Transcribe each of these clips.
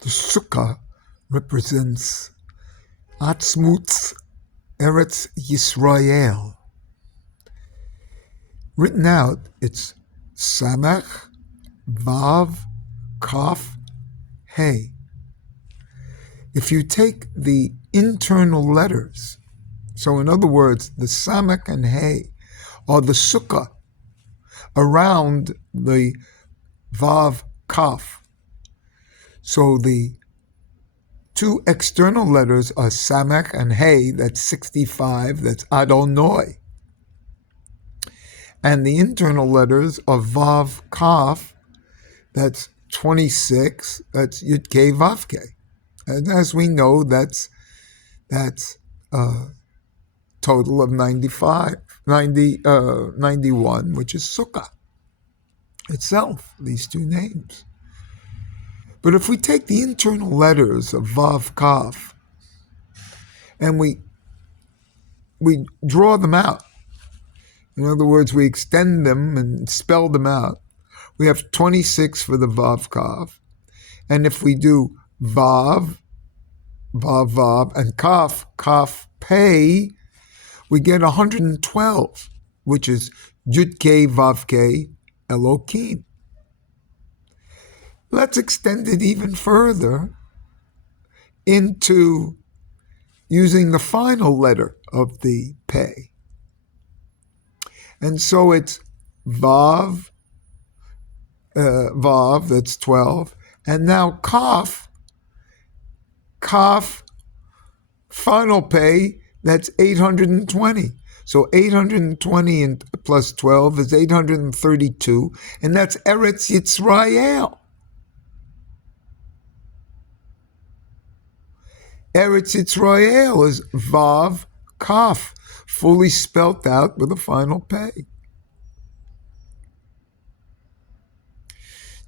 The Sukkah represents Atzmut, Eretz Yisrael. Written out, it's Samach, Vav, Kaf, Hey. If you take the internal letters, so in other words, the Samach and Hey are the Sukkah around the Vav, Kaf. So the two external letters are Samach and Hey, that's 65, that's Adonai. And the internal letters are Vav, Kaf, that's 26, that's Yud Kei Vav Kei. And as we know, that's a total of 91, which is Sukkah itself, these two names. But if we take the internal letters of Vav, Kaf, and we draw them out, in other words, we extend them and spell them out, we have 26 for the Vav, Kaf. And if we do Vav, Vav, Vav, and Kaf, Kaf, Pei, we get 112, which is Yud Kei Vav Kei Elokim. Let's extend it even further into using the final letter of the Pei. And so it's Vav, Vav, that's 12, and now Kaf, Kaf, final Pei, that's 820. So 820 and plus 12 is 832, and that's Eretz Yisrael. Eretz Yisrael is Vav, Kaf, fully spelt out with a final Pei.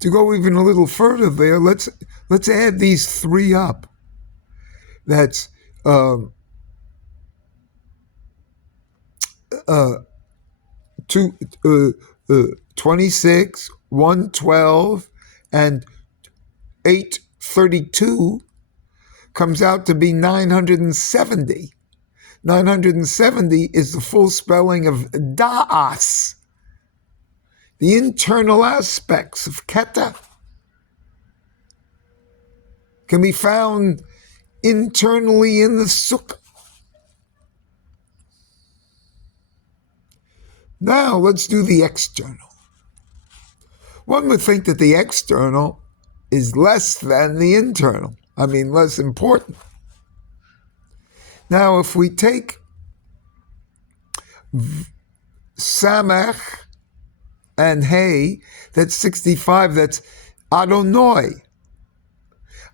To go even a little further there, let's add these three up. That's 26, 112, and 832 comes out to be 970. 970 is the full spelling of Da'as, the internal aspects of Keta can be found internally in the Sukkah. Now let's do the external. One would think that the external is less than the internal. Less important. Now, if we take Samach and Hey, that's 65, that's Adonai.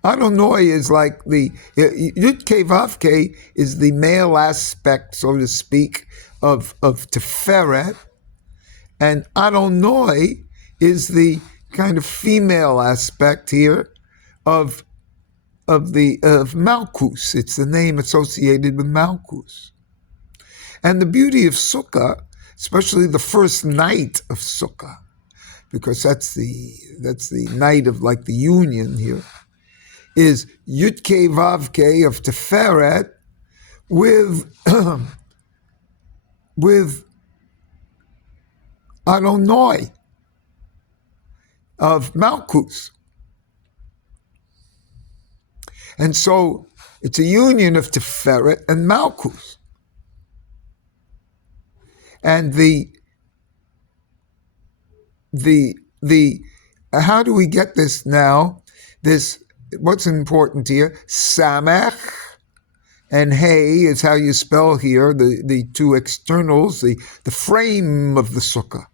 Adonai is like the, Yud Kei Vav Kei is the male aspect, so to speak, of Tiferet, and Adonai is the kind of female aspect here of Malchus. It's the name associated with Malchus. And the beauty of Sukkah, especially the first night of Sukkah, because that's the night of like the union here, is Yud Kei Vav Kei of Tiferet with Adonai of Malchus. And so it's a union of Tiferet and Malchus. And the how do we get this now? This, what's important here? Samach and Hey is how you spell here the two externals, the frame of the Sukkah.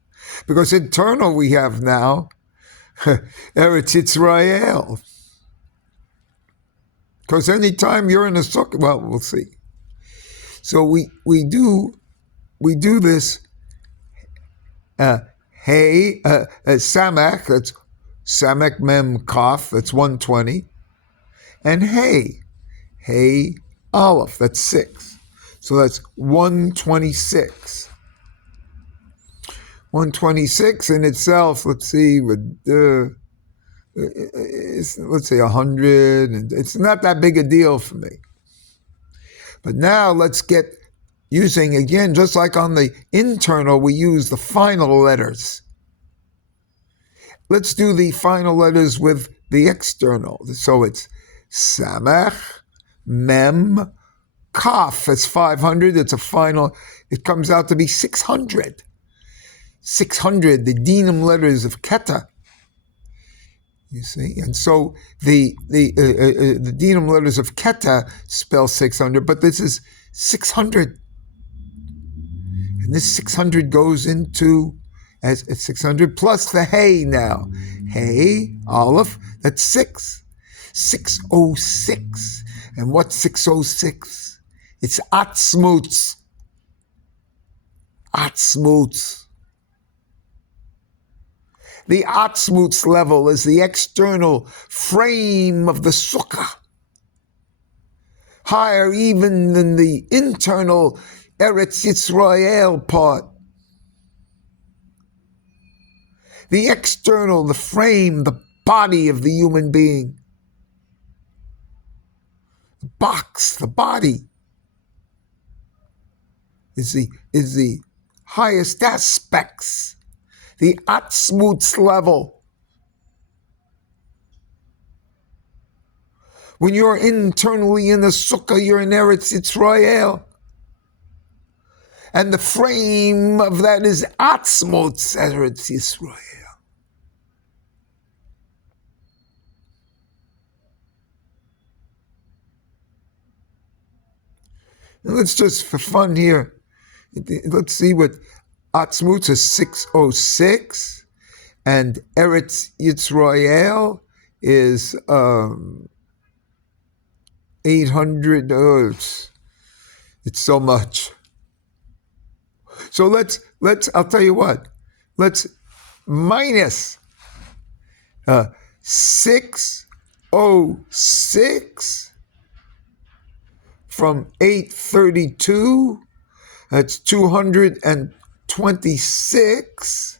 Because internal we have now Eretz Yisrael. Because anytime you're in a sukkah, well, we'll see. So we do this. Hey, Samach, that's Samach Mem Kaf, that's 120, and Hey Aleph, that's 6. So that's 126. 126 in itself. Let's see, with let's say 100, and it's not that big a deal for me. But now let's get using, again, just like on the internal, we use the final letters. Let's do the final letters with the external. So it's Samech, Mem, Kaf. It's 500. It's a final. It comes out to be 600. 600, the dinam letters of Keta. You see, and so the dinam letters of Keta spell 600, but this is 600, and this 600 goes into as 600 plus the Hey now. Hey, Aleph, that's 6. 606. And what's 606? It's Atzmut. Atzmut. The Atzmut level is the external frame of the Sukkah. Higher even than the internal Eretz Yisrael part. The external, the frame, the body of the human being. The box, the body, is the highest aspects. The Atzmut level. When you're internally in the Sukkah, you're in Eretz Yisrael. And the frame of that is Atzmut, Eretz Yisrael. And let's just, for fun here, let's see what Atzmut is 606, and Eretz Yisrael is 800. Oh, it's so much. So let's I'll tell you what. Let's minus 606 from 832. That's 226.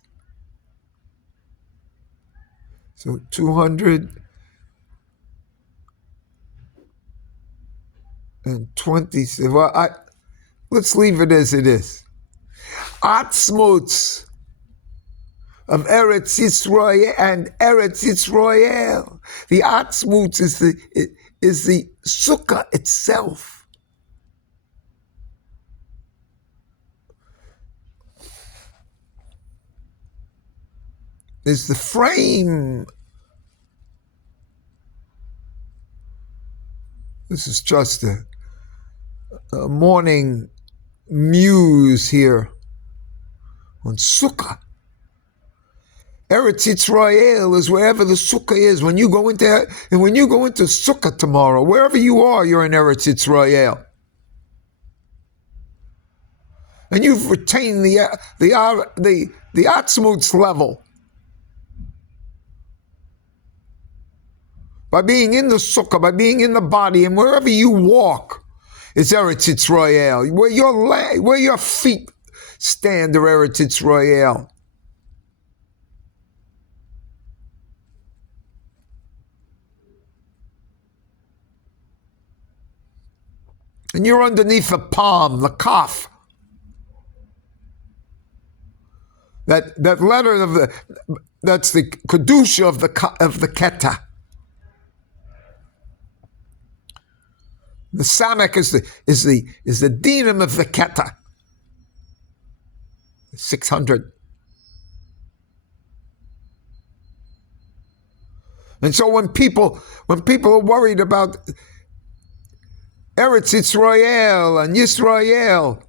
So 226. Well, let's leave it as it is. Atzmut of Eretz Yisrael and Eretz Yisrael. The Atzmut is the Sukkah itself. Is the frame. This is just a morning muse here on Sukkah. Eretz Yisrael is wherever the Sukkah is. When you go into Sukkah tomorrow, wherever you are, you're in Eretz Yisrael. And you've retained the Atzmut's level. By being in the Sukkah, by being in the body, and wherever you walk, it's Eretz Yisrael. Where your feet stand are Eretz Yisrael. And you're underneath the palm, the kaf. That letter that's the kedusha of the keta. The samek is the dinam of the keta. 600. And so when people are worried about Eretz Yisrael and Yisrael,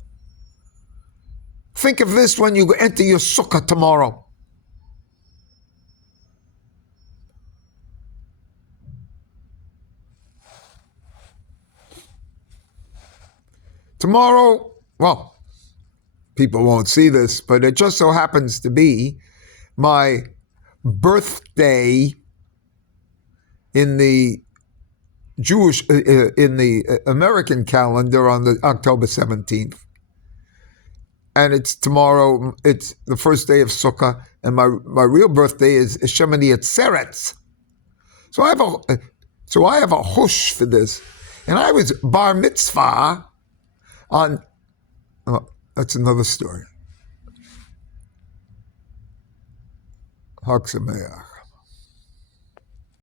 think of this when you enter your sukkah tomorrow. Tomorrow, well, people won't see this, but it just so happens to be my birthday in the Jewish, in the American calendar on the October 17th. And it's tomorrow, it's the first day of Sukkah, and my real birthday is Shemini Eretz. So I have a hush for this. And I was bar mitzvah on, oh, that's another story. Hag Sameach.